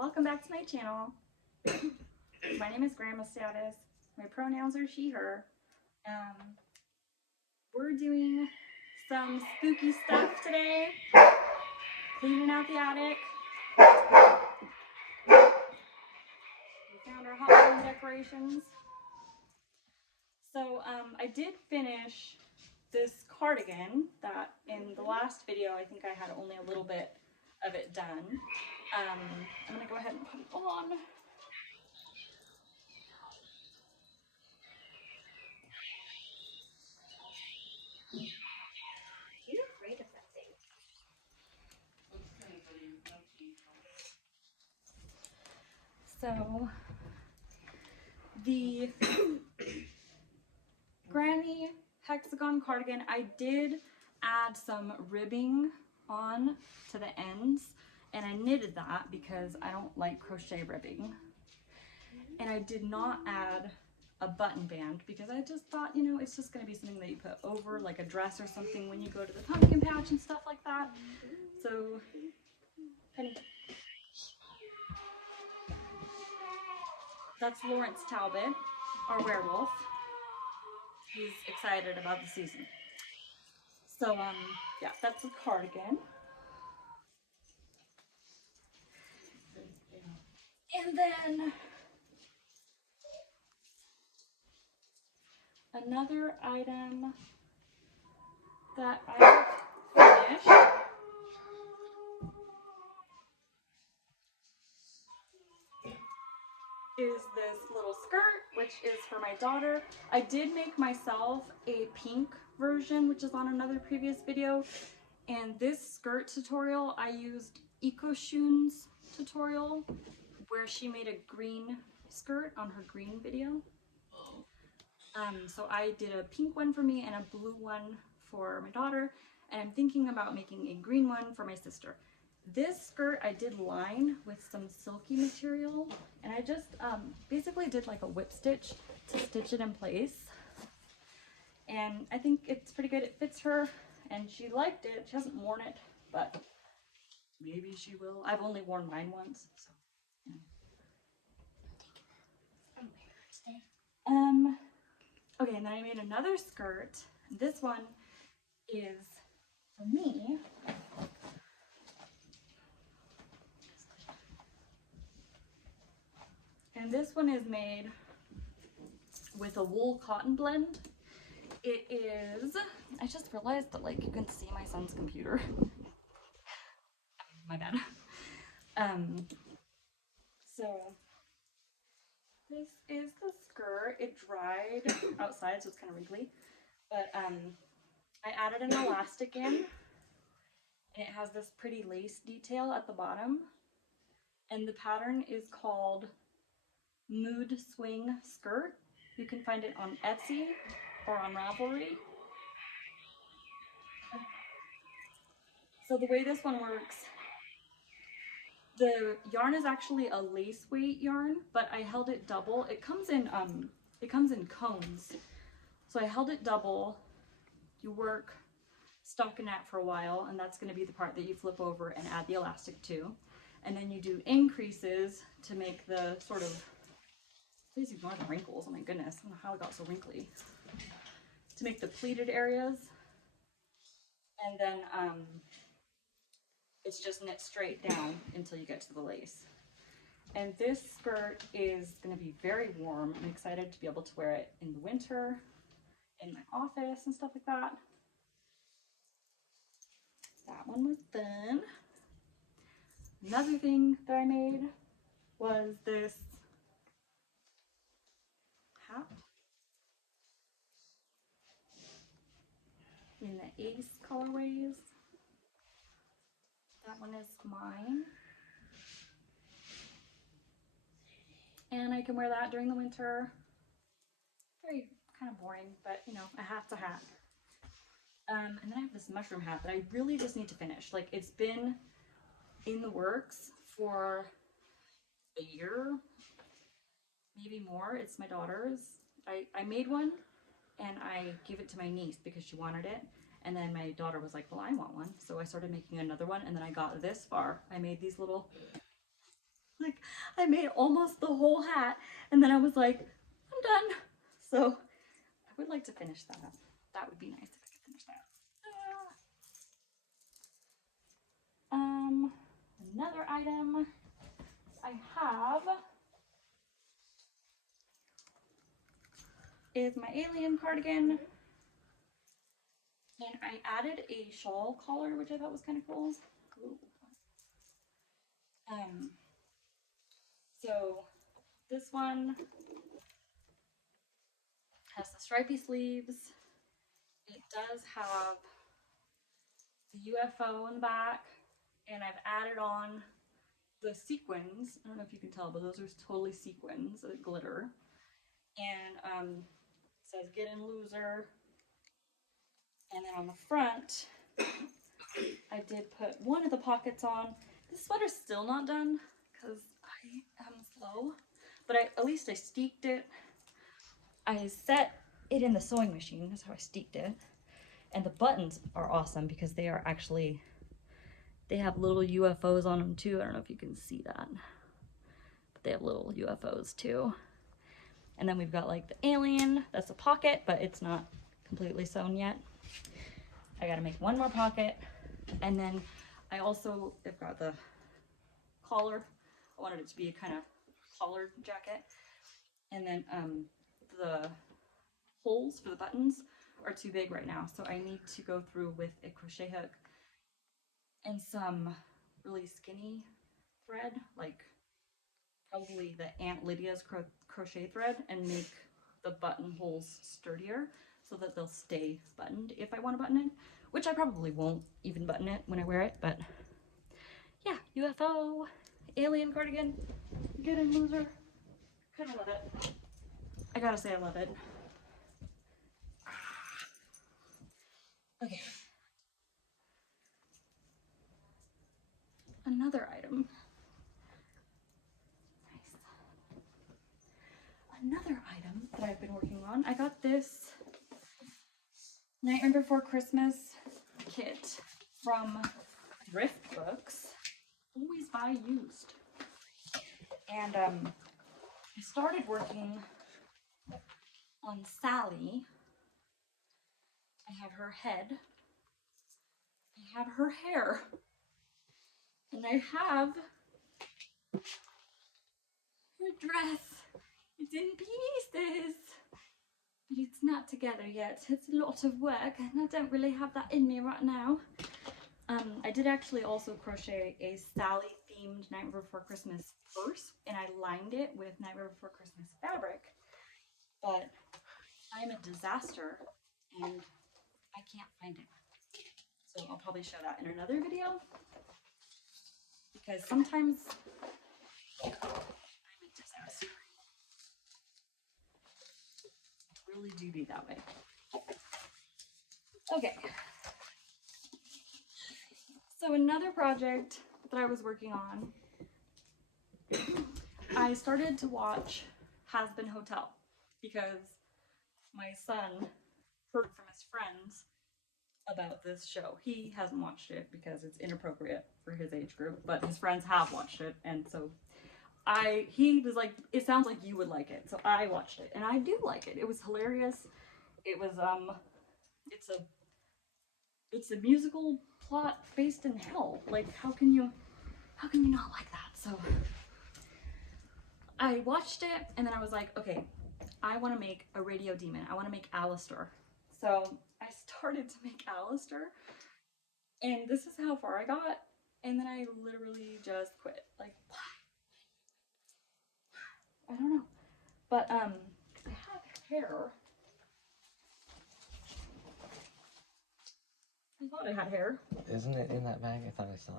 Welcome back to my channel. My name is Grandma Status. My pronouns are she, her. We're doing some spooky stuff today. Cleaning out the attic. We found our Halloween decorations. So I did finish this cardigan that in the last video I think I had only a little bit of it done. I'm going to go ahead and put it on. You're afraid of that thing. So the Granny hexagon cardigan, I did add some ribbing on to the ends, and I knitted that because I don't like crochet ribbing. And I did not add a button band because I just thought, you know, it's just going to be something that you put over like a dress or something when you go to the pumpkin patch and stuff like that. So that's Lawrence Talbot, our werewolf. He's excited about the season. So yeah, that's the cardigan. And then another item that I finished is this little skirt, which is for my daughter. I did make myself a pink version, which is on another previous video. And this skirt tutorial, I used EcoShoon's tutorial, where she made a green skirt on her green video. So I did a pink one for me and a blue one for my daughter, and I'm thinking about making a green one for my sister. This skirt I did line with some silky material, and I just basically did like a whip stitch to stitch it in place. And I think it's pretty good. It fits her, and she liked it. She hasn't worn it, but maybe she will. I've only worn mine once, so. I'm wearing her today. Okay, and then I made another skirt. This one is for me. And this one is made with a wool cotton blend. It is, I just realized that like you can see my son's computer. My bad. So this is the skirt. It dried outside, so it's kind of wrinkly. But I added an elastic in, and it has this pretty lace detail at the bottom. And the pattern is called Mood Swing Skirt. You can find it on Etsy or on Ravelry. So the way this one works, the yarn is actually a lace weight yarn, but I held it double. It comes in cones. So I held it double. You work stockinette for a while, and that's going to be the part that you flip over and add the elastic to. And then you do increases to make the sort of, please ignore the wrinkles, oh my goodness, I don't know how it got so wrinkly. To make the pleated areas. And then it's just knit straight down until you get to the lace. And this skirt is going to be very warm. I'm excited to be able to wear it in the winter, in my office and stuff like that. That one was fun. Another thing that I made was this hat in the Ace colorways. That one is mine. And I can wear that during the winter. Very kind of boring, but you know, a hat's a hat. And then I have this mushroom hat that I really just need to finish. Like, it's been in the works for a year, maybe more. It's my daughter's. I made one and I gave it to my niece because she wanted it. And then my daughter was like, well, I want one. So I started making another one, and then I got this far. I made these little, like, I made almost the whole hat, and then I was like, I'm done. So I would like to finish that. That would be nice if I could finish that. Another item I have is my alien cardigan. And I added a shawl collar, which I thought was kind of cool. Ooh. So this one has the stripy sleeves. It does have the UFO in the back, and I've added on the sequins. I don't know if you can tell, but those are totally sequins, glitter. And it says "Get in, loser." And then on the front, I did put one of the pockets on. This sweater's still not done because I am slow, but at least I steeked it. I set it in the sewing machine. That's how I steeked it. And the buttons are awesome because they are actually, they have little UFOs on them too. I don't know if you can see that, but they have little UFOs too. And then we've got like the alien, that's a pocket, but it's not completely sewn yet. I gotta make one more pocket. And then I also have got the collar. I wanted it to be a kind of collared jacket. And then the holes for the buttons are too big right now, so I need to go through with a crochet hook and some really skinny thread, like probably the Aunt Lydia's crochet thread, and make the buttonholes sturdier so that they'll stay buttoned if I want to button it, which I probably won't even button it when I wear it, but yeah, UFO, alien cardigan, get in, loser. Kind of love it. I gotta say I love it. Okay. Another item. Nice. Another item that I've been working on. I got this Nightmare Before Christmas kit from Thrift Books. Always buy used. And I started working on Sally. I have her head. I have her hair. And I have her dress. It's in pieces. But it's not together yet. It's a lot of work and I don't really have that in me right now. I did actually also crochet a Sally themed Nightmare Before Christmas purse, and I lined it with Nightmare Before Christmas fabric, but I'm a disaster and I can't find it. So I'll probably show that in another video, because sometimes I'm a disaster. I really do be that way. Okay. So another project that I was working on, I started to watch Has Been Hotel because my son heard from his friends about this show. He hasn't watched it because it's inappropriate for his age group, but his friends have watched it, and so he was like, it sounds like you would like it. So I watched it and I do like it. It was hilarious. It was it's a musical plot based in hell. Like how can you not like that? So I watched it and then I was like, okay, I want to make a radio demon. I want to make Alistair. So I started to make Alistair, and this is how far I got, and then I literally just quit. Like, why? I don't know. But I have hair. I thought I had hair. Isn't it in that bag? I thought I saw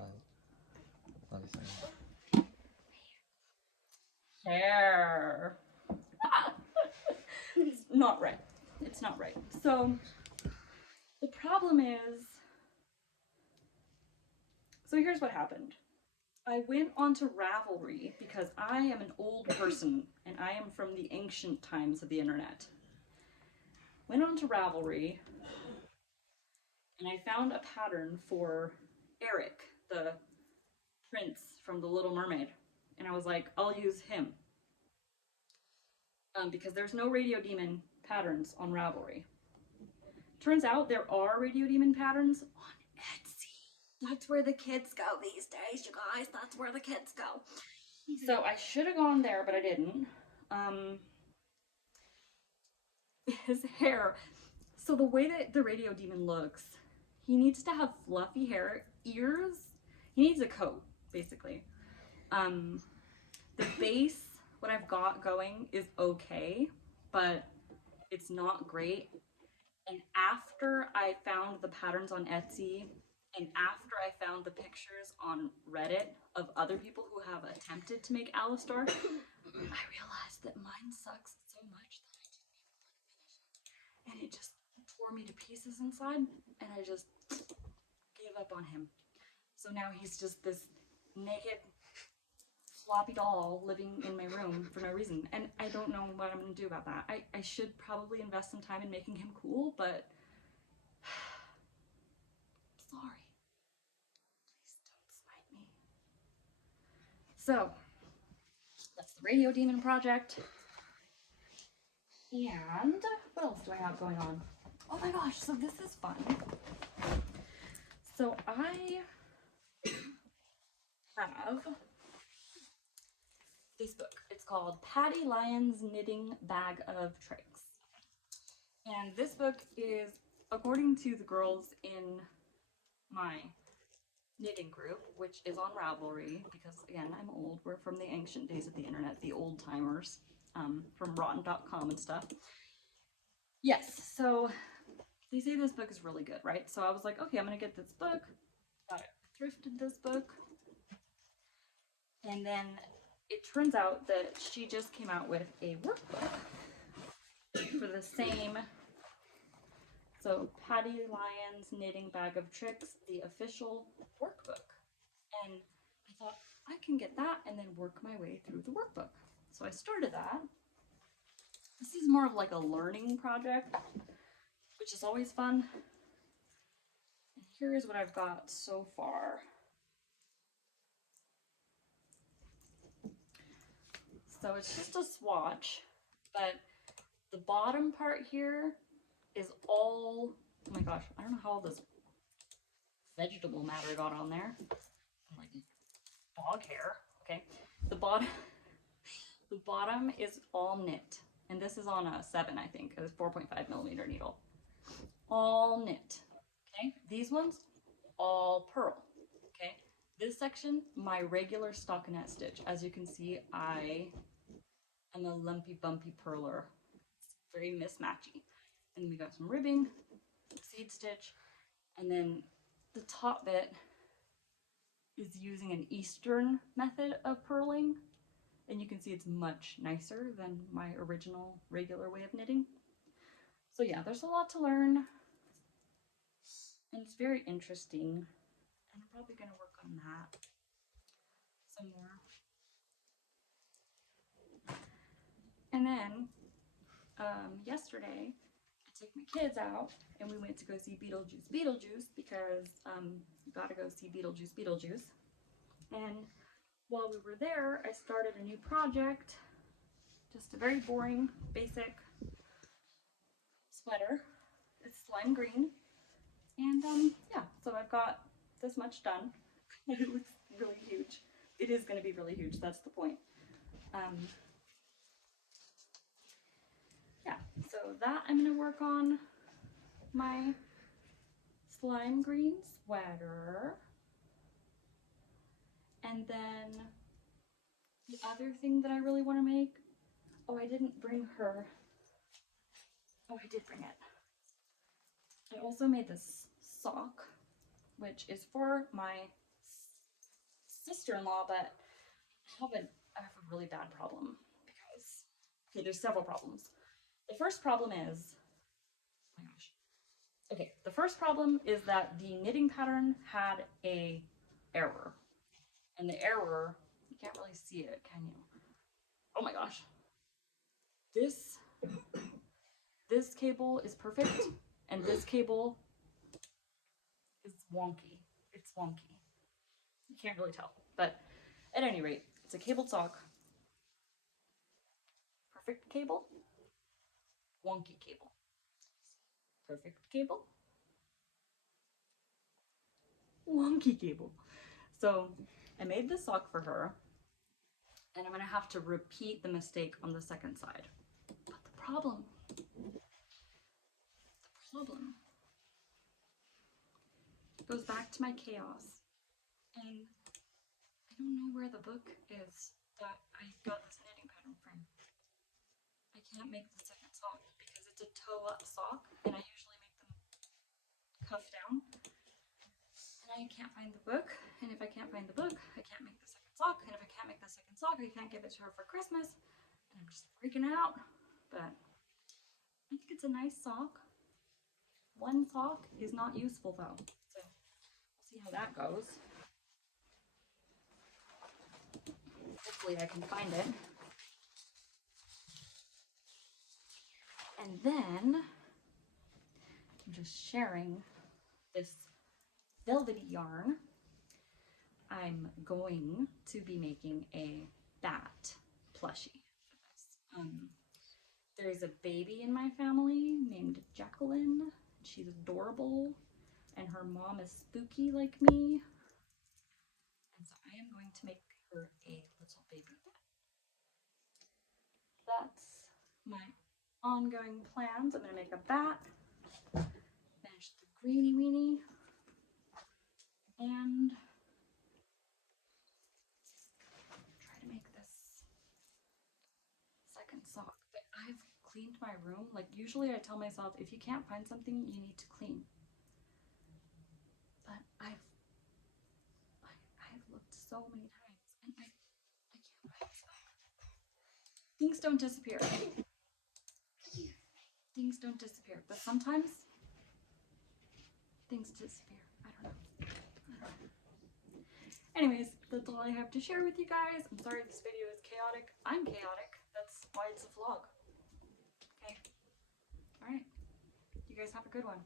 it. Hair. It's not right. It's not right. So the problem is, so here's what happened. I went onto Ravelry because I am an old person and I am from the ancient times of the internet. Went onto Ravelry and I found a pattern for Eric, the prince from The Little Mermaid. and I was like, I'll use him. Because there's no Radio Demon patterns on Ravelry. Turns out there are Radio Demon patterns on Etsy. That's where the kids go these days, you guys. That's where the kids go. So I should have gone there, but I didn't. His hair. So the way that the Radio Demon looks, he needs to have fluffy hair, ears. He needs a coat, basically. The base, what I've got going is okay, but it's not great. And after I found the patterns on Etsy, and after I found the pictures on Reddit of other people who have attempted to make Alistar, I realized that mine sucks so much that I didn't even want to finish it. And it just tore me to pieces inside, and I just gave up on him. So now he's just this naked floppy doll living in my room for no reason, and I don't know what I'm gonna do about that. I should probably invest some time in making him cool, but sorry. Please don't smite me. So that's the Radio Demon project. And what else do I have going on? Oh my gosh, so this is fun. So I have this book. It's called Patty Lyon's Knitting Bag of Tricks. And this book is, according to the girls in my knitting group, which is on Ravelry, because again, I'm old. We're from the ancient days of the internet, the old timers, from rotten.com and stuff. Yes, so they say this book is really good, right? So I was like, okay, I'm gonna get this book. I thrifted this book. And then it turns out that she just came out with a workbook for the same. So Patty Lyon's Knitting Bag of Tricks, the official workbook. And I thought, I can get that and then work my way through the workbook. So I started that. This is more of like a learning project, which is always fun. And here is what I've got so far. So it's just a swatch, but the bottom part here is all, oh my gosh, I don't know how all this vegetable matter got on there. Like dog hair, okay. The bottom is all knit. And this is on a 7, I think. It's 4.5 millimeter needle. All knit, okay. These ones, all purl, okay. This section, my regular stockinette stitch. As you can see, I am a lumpy bumpy purler. It's very mismatchy. And we got some ribbing, seed stitch, and then the top bit is using an Eastern method of purling. And you can see it's much nicer than my original regular way of knitting. So yeah, there's a lot to learn. And it's very interesting. And I'm probably gonna work on that some more. And then yesterday, I took my kids out and we went to go see Beetlejuice because you gotta go see Beetlejuice. And while we were there, I started a new project, just a very boring, basic sweater. It's slime green. And yeah, so I've got this much done. It looks really huge. It is gonna be really huge, that's the point. Yeah, so that I'm gonna work on my slime green sweater. And then the other thing that I really want to make, oh, I didn't bring her. Oh, I did bring it. I also made this sock, which is for my sister-in-law, but I have a really bad problem because, okay, there's several problems. The first problem is, oh my gosh. Okay, the first problem is that the knitting pattern had a error. And the error, you can't really see it, can you? Oh my gosh. This cable is perfect, and this cable is wonky. It's wonky. You can't really tell. But at any rate, It's a cable sock. Perfect cable. Wonky cable. Perfect cable. Wonky cable. So I made this sock for her, and I'm gonna have to repeat the mistake on the second side. But the problem goes back to my chaos. And I don't know where the book is that I got this knitting pattern from. I can't make the second sock because it's a toe up sock, and I usually make them cuff down. And I can't find the book, and if I can't find the book, I can't make the second sock, and if I can't make the second sock, I can't give it to her for Christmas, and I'm just freaking out. But I think it's a nice sock. One sock is not useful though, so we'll see how that goes. Hopefully I can find it. And then I'm just sharing this velvety yarn. I'm going to be making a bat plushie for this. There's a baby in my family named Jacqueline. She's adorable, and her mom is spooky like me. And so I am going to make her a little baby bat. That's my ongoing plans. I'm going to make a bat, finish the greeny weenie, and try to make this second sock. But I've cleaned my room. Like, usually I tell myself, if you can't find something, you need to clean. But I've looked so many times, and I can't find stuff. Things don't disappear. Things don't disappear, but sometimes things disappear. I don't know. Anyways, that's all I have to share with you guys. I'm sorry this video is chaotic. I'm chaotic. That's why it's a vlog. Okay. All right. You guys have a good one.